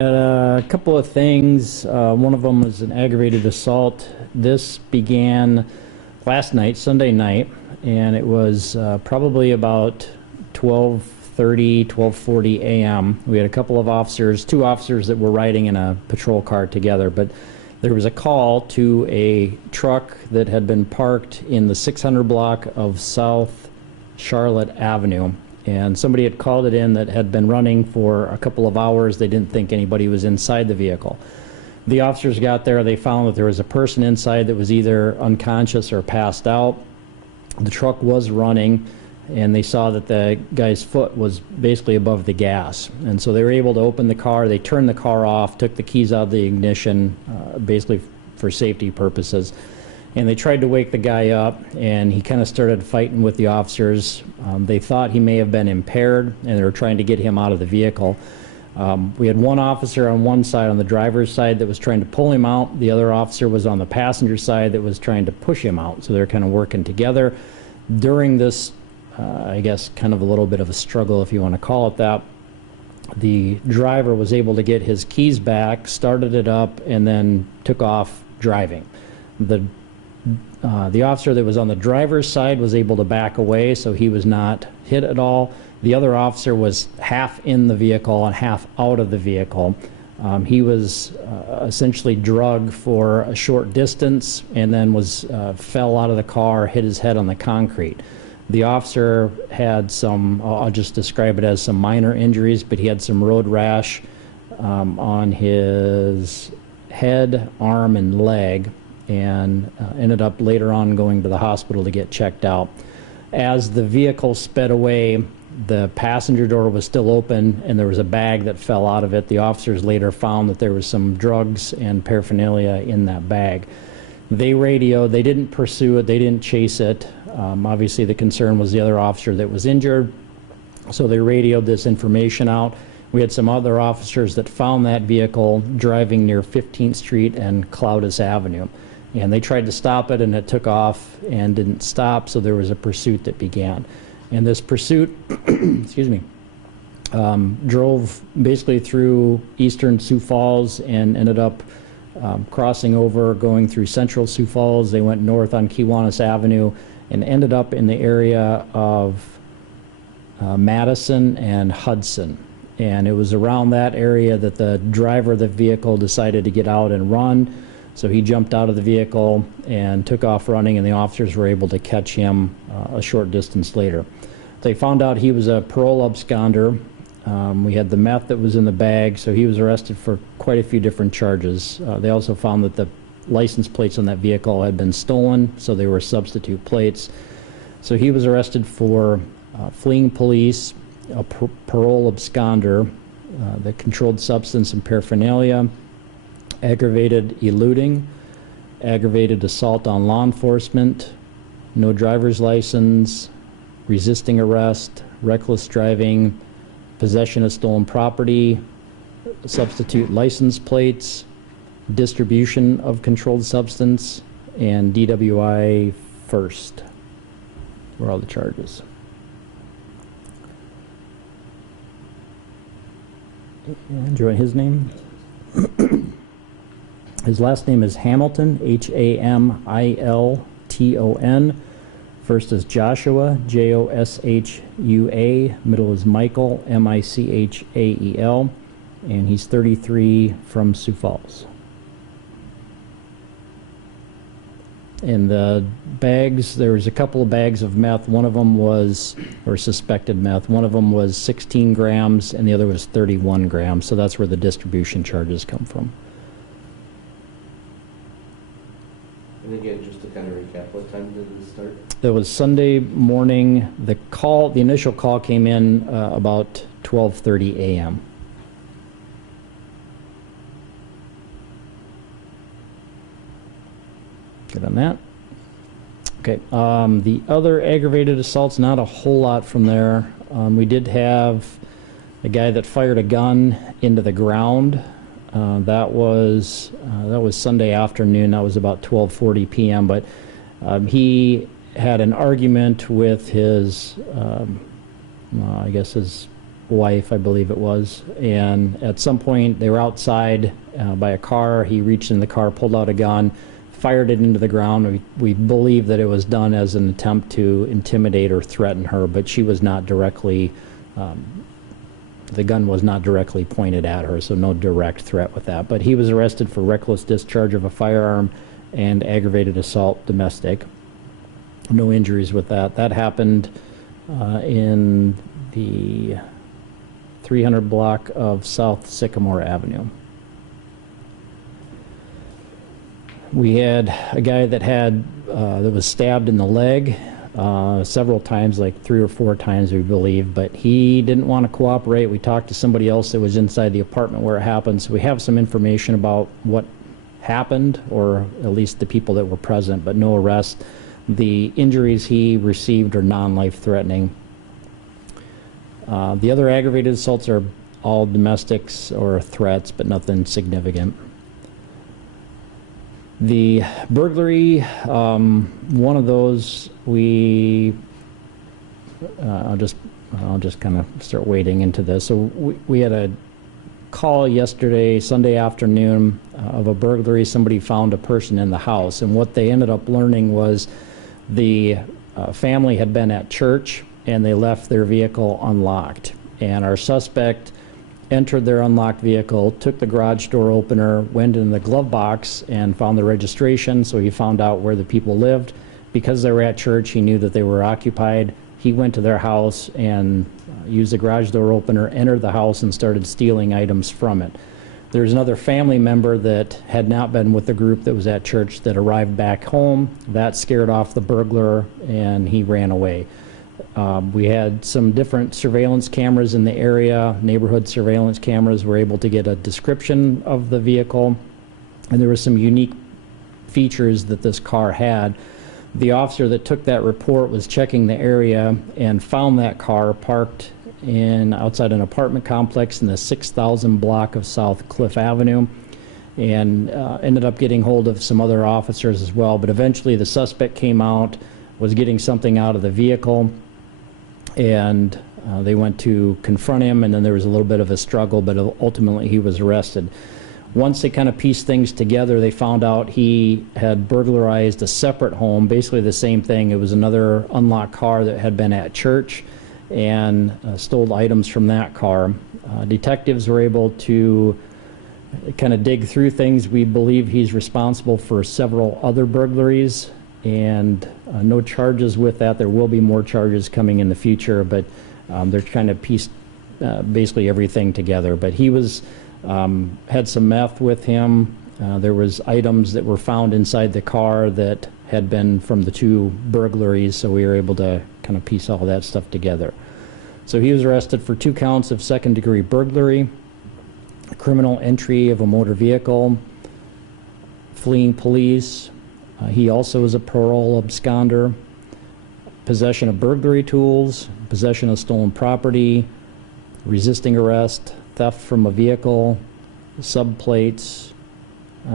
A couple of things. One of them was an aggravated assault. This began last night, Sunday night, and it was probably about 12:30, 12:40 a.m. We had a couple of officers, two officers that were riding in a patrol car together, but there was a call to a truck that had been parked in the 600 block of South Charlotte Avenue. And somebody had called it in that had been running for a couple of hours. They didn't think anybody was inside the vehicle. The officers got there. They found that there was a person inside that was either unconscious or passed out. The truck was running, and they saw that the guy's foot was basically above the gas. And so they were able to open the car. They turned the car off, took the keys out of the ignition, basically for safety purposes. And they tried to wake the guy up, and he kind of started fighting with the officers. They thought he may have been impaired, and they were trying to get him out of the vehicle. We had one officer on one side, on the driver's side, that was trying to pull him out. The other officer was on the passenger side that was trying to push him out. So they're kind of working together. During this, I guess, kind of a little bit of a struggle, if you want to call it that, the driver was able to get his keys back, started it up, and then took off driving. The officer that was on the driver's side was able to back away, so he was not hit at all. The other officer was half in the vehicle and half out of the vehicle. He was essentially drugged for a short distance and then fell out of the car, hit his head on the concrete. The officer had some, I'll just describe it as some minor injuries, but he had some road rash on his head, arm, and leg, and ended up later on going to the hospital to get checked out. As the vehicle sped away, the passenger door was still open, and there was a bag that fell out of it. The officers later found that there was some drugs and paraphernalia in that bag. They radioed. They didn't pursue it. They didn't chase it. Obviously, the concern was the other officer that was injured, so they radioed this information out. We had some other officers that found that vehicle driving near 15th Street and Cloudus Avenue. And they tried to stop it, and it took off and didn't stop, so there was a pursuit that began. And this pursuit, excuse me, drove basically through eastern Sioux Falls and ended up crossing over, going through central Sioux Falls. They went north on Kiwanis Avenue and ended up in the area of Madison and Hudson. And it was around that area that the driver of the vehicle decided to get out and run. So he jumped out of the vehicle and took off running, and the officers were able to catch him a short distance later. They found out he was a parole absconder. We had the meth that was in the bag, so he was arrested for quite a few different charges. They also found that the license plates on that vehicle had been stolen, so they were substitute plates. So he was arrested for fleeing police, a parole absconder, the controlled substance and paraphernalia, aggravated eluding, aggravated assault on law enforcement, no driver's license, resisting arrest, reckless driving, possession of stolen property, substitute license plates, distribution of controlled substance, and DWI first were all the charges. And do you want his name? His last name is Hamilton, Hamilton. First is Joshua, Joshua. Middle is Michael, Michael. And he's 33 from Sioux Falls. In the bags, there was a couple of bags of meth. One of them was, or suspected meth, one of them was 16 grams and the other was 31 grams. So that's where the distribution charges come from. And again, just to kind of recap, what time did it start? It was Sunday morning. The initial call came in about 12:30 a.m. Good on that. Okay, the other aggravated assaults, not a whole lot from there. We did have a guy that fired a gun into the ground. That was Sunday afternoon. That was about 12:40 p.m. But he had an argument with his, I guess his wife, I believe it was. And at some point, they were outside by a car. He reached in the car, pulled out a gun, fired it into the ground. We believe that it was done as an attempt to intimidate or threaten her, but she was not directly, the gun was not directly pointed at her, so no direct threat with that. But he was arrested for reckless discharge of a firearm and aggravated assault domestic. No injuries with that. That happened in the 300 block of South Sycamore Avenue. We had a guy that was stabbed in the leg several times, like 3 or 4 times we believe, but he didn't want to cooperate. We talked to somebody else that was inside the apartment where it happened, so we have some information about what happened, or at least the people that were present, but no arrest. The injuries he received are non-life-threatening. The other aggravated assaults are all domestics or threats, but nothing significant. The burglary, one of those I'll just kind of start wading into this. So we had a call yesterday, Sunday afternoon, of a burglary. Somebody found a person in the house, and what they ended up learning was the family had been at church and they left their vehicle unlocked. And our suspect entered their unlocked vehicle, took the garage door opener, went in the glove box and found the registration, so he found out where the people lived. Because they were at church, he knew that they were occupied. He went to their house and used the garage door opener, entered the house, and started stealing items from it. There's another family member that had not been with the group that was at church that arrived back home. That scared off the burglar, and he ran away. We had some different surveillance cameras in the area. Neighborhood surveillance cameras were able to get a description of the vehicle, and there were some unique features that this car had. The officer that took that report was checking the area and found that car parked outside an apartment complex in the 6,000 block of South Cliff Avenue, and ended up getting hold of some other officers as well. But eventually the suspect came out, was getting something out of the vehicle, and they went to confront him, and then there was a little bit of a struggle, but ultimately he was arrested. Once they kind of pieced things together, they found out he had burglarized a separate home, basically the same thing. It was another unlocked car that had been at church, and stole items from that car. Detectives were able to kind of dig through things. We believe he's responsible for several other burglaries, and no charges with that. There will be more charges coming in the future, but they're trying to piece basically everything together. But he had some meth with him. There was items that were found inside the car that had been from the 2 burglaries, so we were able to kind of piece all that stuff together. So he was arrested for 2 counts of second-degree burglary, criminal entry of a motor vehicle, fleeing police. He also is a parole absconder, possession of burglary tools, possession of stolen property, resisting arrest, theft from a vehicle, subplates.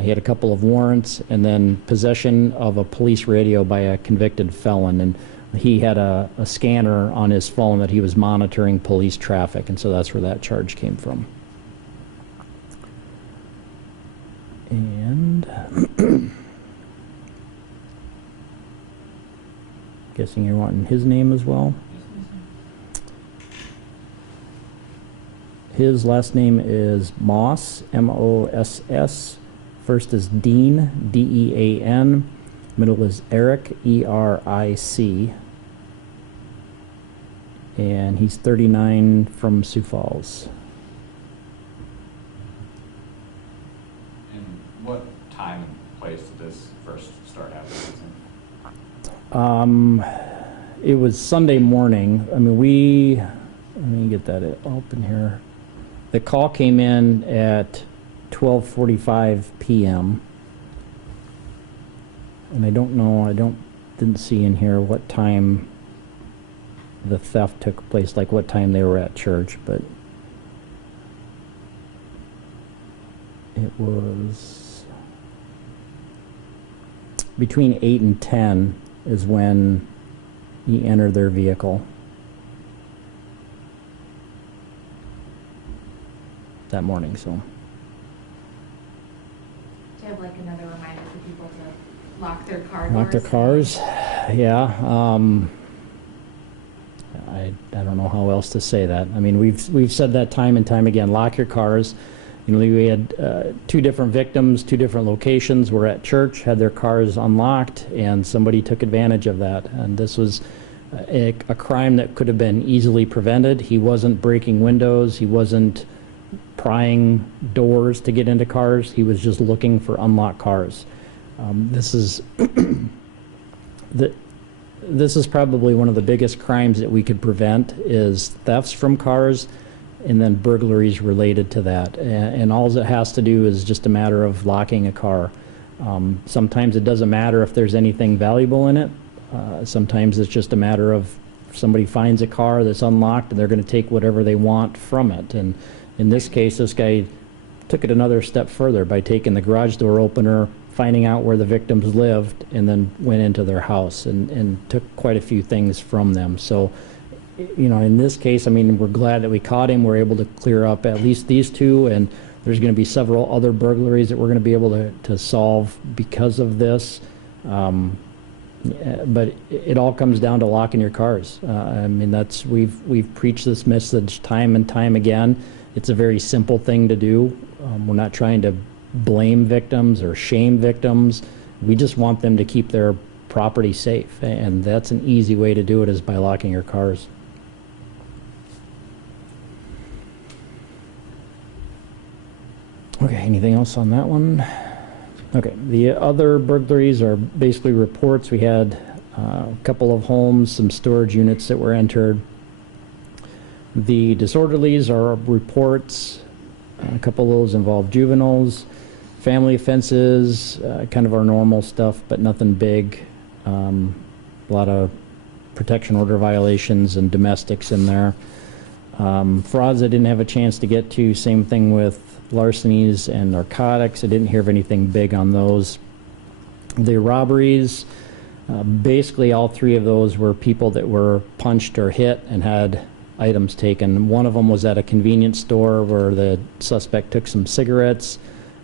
He had a couple of warrants, and then possession of a police radio by a convicted felon. And he had a scanner on his phone that he was monitoring police traffic, and so that's where that charge came from. And guessing you're wanting his name as well? His last name is Moss, M-O-S-S. First is Dean, D-E-A-N. Middle is Eric, E-R-I-C. And he's 39 from Sioux Falls. And what time and place did this first start happening? It was Sunday morning. I mean, let me get that open here. The call came in at 12:45 p.m. And I don't know, didn't see in here what time the theft took place, like what time they were at church, but it was between 8 and 10 is when he entered their vehicle. that morning, so. Do you have like another reminder for people to lock their car doors? Lock their cars, yeah. I don't know how else to say that. I mean, we've said that time and time again, lock your cars. You know, we had 2 different victims, 2 different locations, were at church, had their cars unlocked, and somebody took advantage of that. And this was a crime that could have been easily prevented. He wasn't breaking windows, he wasn't prying doors to get into cars, he was just looking for unlocked cars. This is this is probably one of the biggest crimes that we could prevent, is thefts from cars and then burglaries related to that. And all it has to do is just a matter of locking a car. Sometimes it doesn't matter if there's anything valuable in it. Sometimes it's just a matter of somebody finds a car that's unlocked and they're going to take whatever they want from it. And in this case, this guy took it another step further by taking the garage door opener, finding out where the victims lived, and then went into their house and took quite a few things from them. So, you know, in this case, I mean, we're glad that we caught him. We're able to clear up at least these 2, and there's going to be several other burglaries that we're going to be able to solve because of this. But it all comes down to locking your cars. I mean, we've preached this message time and time again. It's a very simple thing to do. We're not trying to blame victims or shame victims. We just want them to keep their property safe, and that's an easy way to do it, is by locking your cars. Okay, anything else on that one? Okay, the other burglaries are basically reports. We had a couple of homes, some storage units that were entered. The disorderlies are reports. A couple of those involve juveniles. Family offenses, kind of our normal stuff, but nothing big. A lot of protection order violations and domestics in there. Frauds I didn't have a chance to get to. Same thing with larcenies and narcotics. I didn't hear of anything big on those. The robberies, basically all 3 of those were people that were punched or hit and had items taken. One of them was at a convenience store where the suspect took some cigarettes.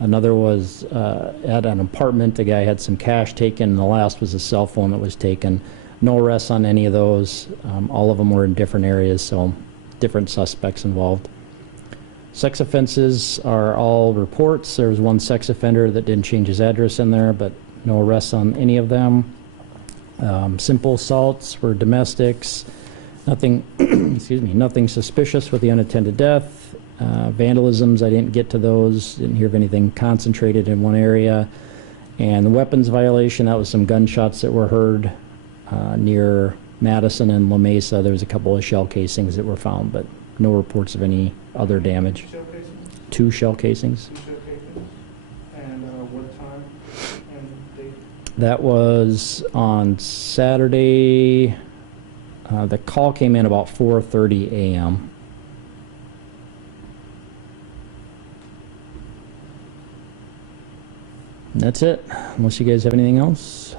Another was at an apartment. The guy had some cash taken, and the last was a cell phone that was taken. No arrests on any of those. All of them were in different areas, so different suspects involved. Sex offenses are all reports. There was 1 sex offender that didn't change his address in there, but no arrests on any of them. Simple assaults were domestics. Nothing, excuse me, nothing suspicious with the unattended death. Vandalisms, I didn't get to those. Didn't hear of anything concentrated in one area. And the weapons violation, that was some gunshots that were heard near Madison and La Mesa. There was a couple of shell casings that were found, but no reports of any other damage. Shell casings? 2 shell casings. 2 shell casings. And what time and date? That was on Saturday. The call came in about 4:30 a.m. That's it, unless you guys have anything else.